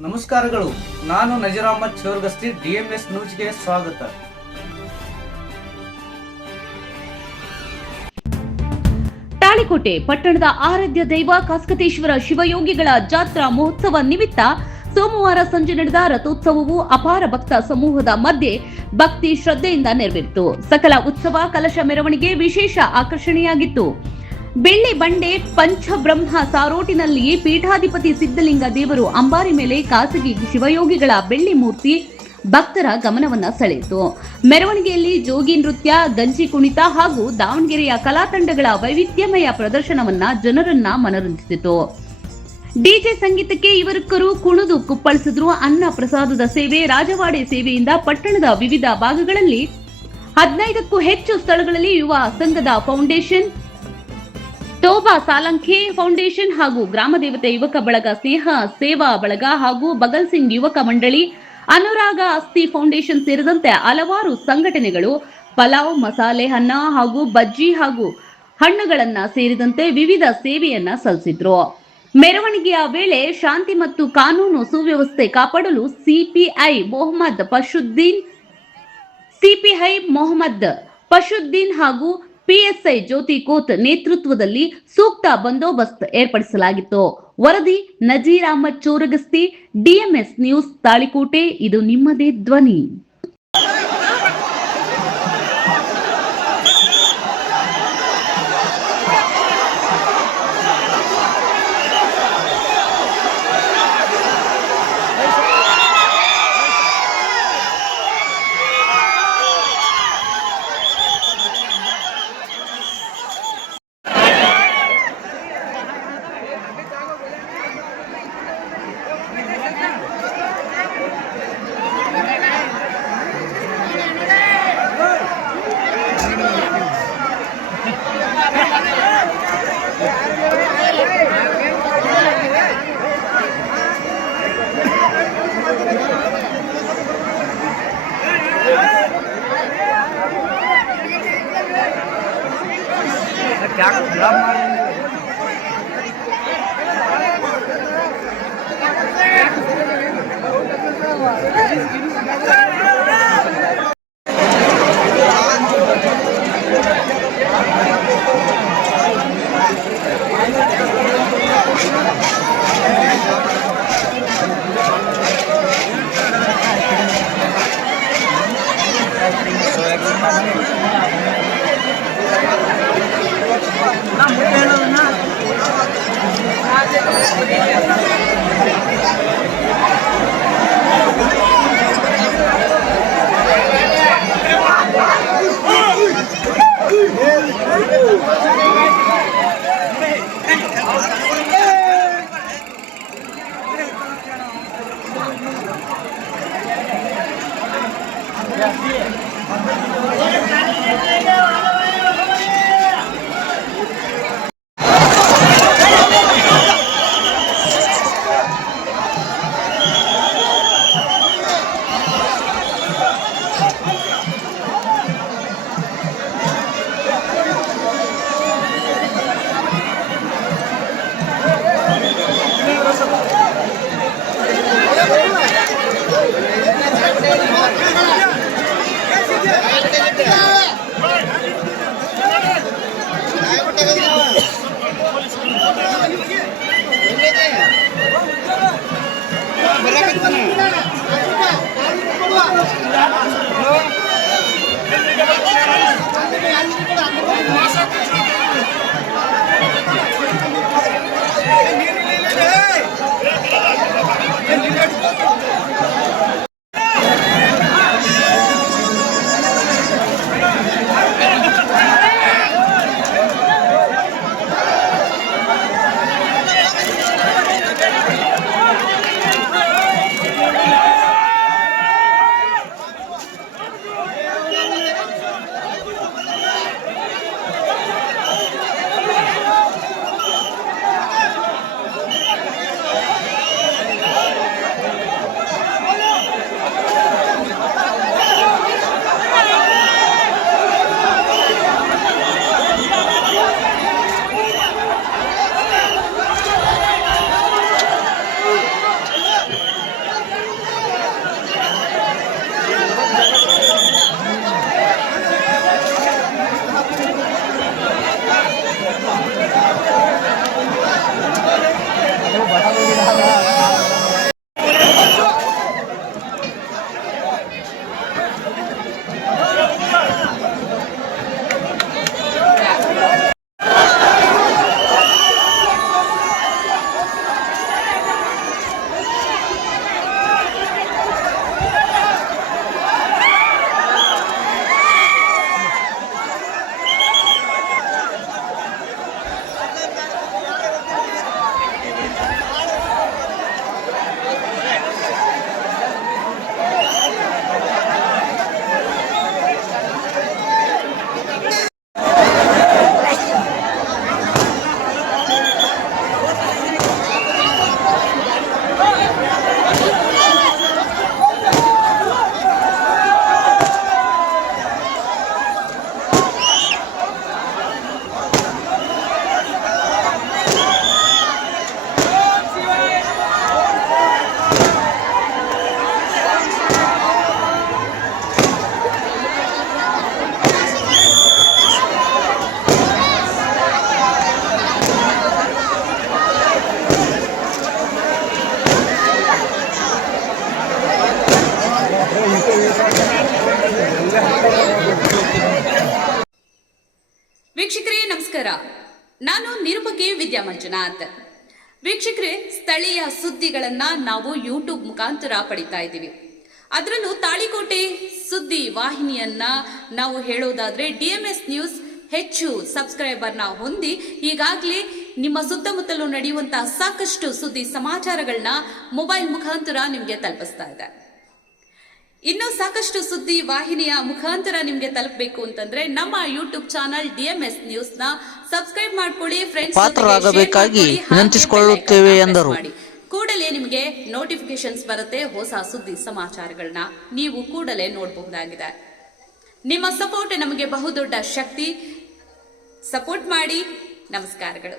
ನಮಸ್ಕಾರಗಳು. ನಾನು ನಜೀರ್ ಅಹಮದ್ ಚೋರ್ಗಸ್ತಿ, DMS ನ್ಯೂಸ್ಗೆ ಸ್ವಾಗತ. ತಾಳಿಕೋಟೆ ಪಟ್ಟಣದ ಆರಾಧ್ಯ ದೈವ ಕಾಸ್ಕತೇಶ್ವರ ಶಿವಯೋಗಿಗಳ ಜಾತ್ರಾ ಮಹೋತ್ಸವ ನಿಮಿತ್ತ ಸೋಮವಾರ ಸಂಜೆ ನಡೆದ ರಥೋತ್ಸವವು ಅಪಾರ ಭಕ್ತ ಸಮೂಹದ ಮಧ್ಯೆ ಭಕ್ತಿ ಶ್ರದ್ಧೆಯಿಂದ ನೆರವೇರಿತು. ಸಕಲ ಉತ್ಸವ ಕಲಶ ಮೆರವಣಿಗೆ ವಿಶೇಷ ಆಕರ್ಷಣೆಯಾಗಿತ್ತು. ಬೆಳ್ಳಿ ಬಂಡೆ ಪಂಚಬ್ರಹ್ಮ ಸಾರೋಟಿನಲ್ಲಿ ಪೀಠಾಧಿಪತಿ ಸಿದ್ದಲಿಂಗ ದೇವರು ಅಂಬಾರಿ ಮೇಲೆ ಖಾಸಗಿ ಶಿವಯೋಗಿಗಳ ಬೆಳ್ಳಿ ಮೂರ್ತಿ ಭಕ್ತರ ಗಮನವನ್ನ ಸೆಳೆಯಿತು. ಮೆರವಣಿಗೆಯಲ್ಲಿ ಜೋಗಿ ನೃತ್ಯ, ಗಂಜಿ ಕುಣಿತ ಹಾಗೂ ದಾವಣಗೆರೆಯ ಕಲಾತಂಡಗಳ ವೈವಿಧ್ಯಮಯ ಪ್ರದರ್ಶನವನ್ನ ಜನರನ್ನ ಮನರಂಜಿಸಿತು. ಡಿಜೆ ಸಂಗೀತಕ್ಕೆ ಇವರೊಕ್ಕರು ಕುಣಿದು ಕುಪ್ಪಳಿಸಿದ್ರು. ಅನ್ನ ಪ್ರಸಾದದ ಸೇವೆ, ರಾಜವಾಡೆ ಸೇವೆಯಿಂದ ಪಟ್ಟಣದ ವಿವಿಧ ಭಾಗಗಳಲ್ಲಿ 15ಕ್ಕೂ ಹೆಚ್ಚು ಸ್ಥಳಗಳಲ್ಲಿ ಯುವ ಸಂಘದ ಫೌಂಡೇಶನ್, ಟೋಬಾ ಸಾಲಂಖೆ ಫೌಂಡೇಶನ್ ಹಾಗೂ ಗ್ರಾಮದೇವತೆ ಯುವಕ ಬಳಗ, ಸ್ನೇಹ ಸೇವಾ ಬಳಗ ಹಾಗೂ ಬಗಲ್ ಸಿಂಗ್ ಯುವಕ ಮಂಡಳಿ, ಅನುರಾಗ ಅಸ್ಥಿ ಫೌಂಡೇಶನ್ ಸೇರಿದಂತೆ ಹಲವಾರು ಸಂಘಟನೆಗಳು ಪಲಾವ್, ಮಸಾಲೆ ಅನ್ನ ಹಾಗೂ ಬಜ್ಜಿ ಹಾಗೂ ಹಣ್ಣುಗಳನ್ನ ಸೇರಿದಂತೆ ವಿವಿಧ ಸೇವೆಯನ್ನ ಸಲ್ಲಿಸಿದ್ರು. ಮೆರವಣಿಗೆಯ ವೇಳೆ ಶಾಂತಿ ಮತ್ತು ಕಾನೂನು ಸುವ್ಯವಸ್ಥೆ ಕಾಪಾಡಲು ಸಿಪಿಐ ಮೊಹಮ್ಮದ್ ಪಶುದ್ದೀನ್ ಹಾಗೂ PSI ಜ್ಯೋತಿ ಕೋತ್ ನೇತೃತ್ವದಲ್ಲಿ ಸೂಕ್ತ ಬಂದೋಬಸ್ತ್ ಏರ್ಪಡಿಸಲಾಗಿತ್ತು. ವರದಿ ನಜೀರ್ ಅಹಮದ್ ಚೋರಗಸ್ತಿ, DMS ನ್ಯೂಸ್, ತಾಳಿಕೋಟೆ. ಇದು ನಿಮ್ಮದೇ ಧ್ವನಿ. क्या ड्राम मार रहे हैं? ವೀಕ್ಷಕರೇ ನಮಸ್ಕಾರ, ನಾನು ನಿರೂಪಕಿ ವಿದ್ಯಾ ಮಂಜುನಾಥ್. ವೀಕ್ಷಕರೇ, ಸ್ಥಳೀಯ ಸುದ್ದಿಗಳನ್ನ ನಾವು ಯೂಟ್ಯೂಬ್ ಮುಖಾಂತರ ಪಡಿತಾ ಇದ್ದೀವಿ. ಅದರಲ್ಲೂ ತಾಳಿಕೋಟೆ ಸುದ್ದಿ ವಾಹಿನಿಯನ್ನ ನಾವು ಹೇಳೋದಾದ್ರೆ DMS ನ್ಯೂಸ್ ಹೆಚ್ಚು ಸಬ್ಸ್ಕ್ರೈಬರ್ನ ಹೊಂದಿ ಈಗಾಗಲೇ ನಿಮ್ಮ ಸುತ್ತಮುತ್ತಲೂ ನಡೆಯುವಂತಹ ಸಾಕಷ್ಟು ಸುದ್ದಿ ಸಮಾಚಾರಗಳನ್ನ ಮೊಬೈಲ್ ಮುಖಾಂತರ ನಿಮಗೆ ತಲುಪಿಸ್ತಾ ಇದೆ. ಇನ್ನು ಸಾಕಷ್ಟು ಸುದ್ದಿ ವಾಹಿನಿಯ ಮುಖಾಂತರ ನಿಮ್ಗೆ ತಲುಪಬೇಕು ಅಂತಂದ್ರೆ ನಮ್ಮ ಯೂಟ್ಯೂಬ್ ಚಾನಲ್ DMS ನ್ಯೂಸ್ ನ ಸಬ್ಸ್ಕ್ರೈಬ್ ಮಾಡ್ಕೊಳ್ಳಿ, ಫ್ರೆಂಡ್ಸ್ ಪಾತ್ರರಾಗಬೇಕಾಗಿ ವಿನಂತಿಸಿಕೊಳ್ಳುತ್ತೇವೆ ಎಂದರು. ಕೂಡಲೇ ನಿಮಗೆ ನೋಟಿಫಿಕೇಶನ್ಸ್ ಬರುತ್ತೆ, ಹೊಸ ಸುದ್ದಿ ಸಮಾಚಾರಗಳನ್ನ ನೀವು ಕೂಡಲೇ ನೋಡಬಹುದಾಗಿದೆ. ನಿಮ್ಮ ಸಪೋರ್ಟ್ ನಮಗೆ ಬಹುದೊಡ್ಡ ಶಕ್ತಿ. ಸಪೋರ್ಟ್ ಮಾಡಿ. ನಮಸ್ಕಾರಗಳು.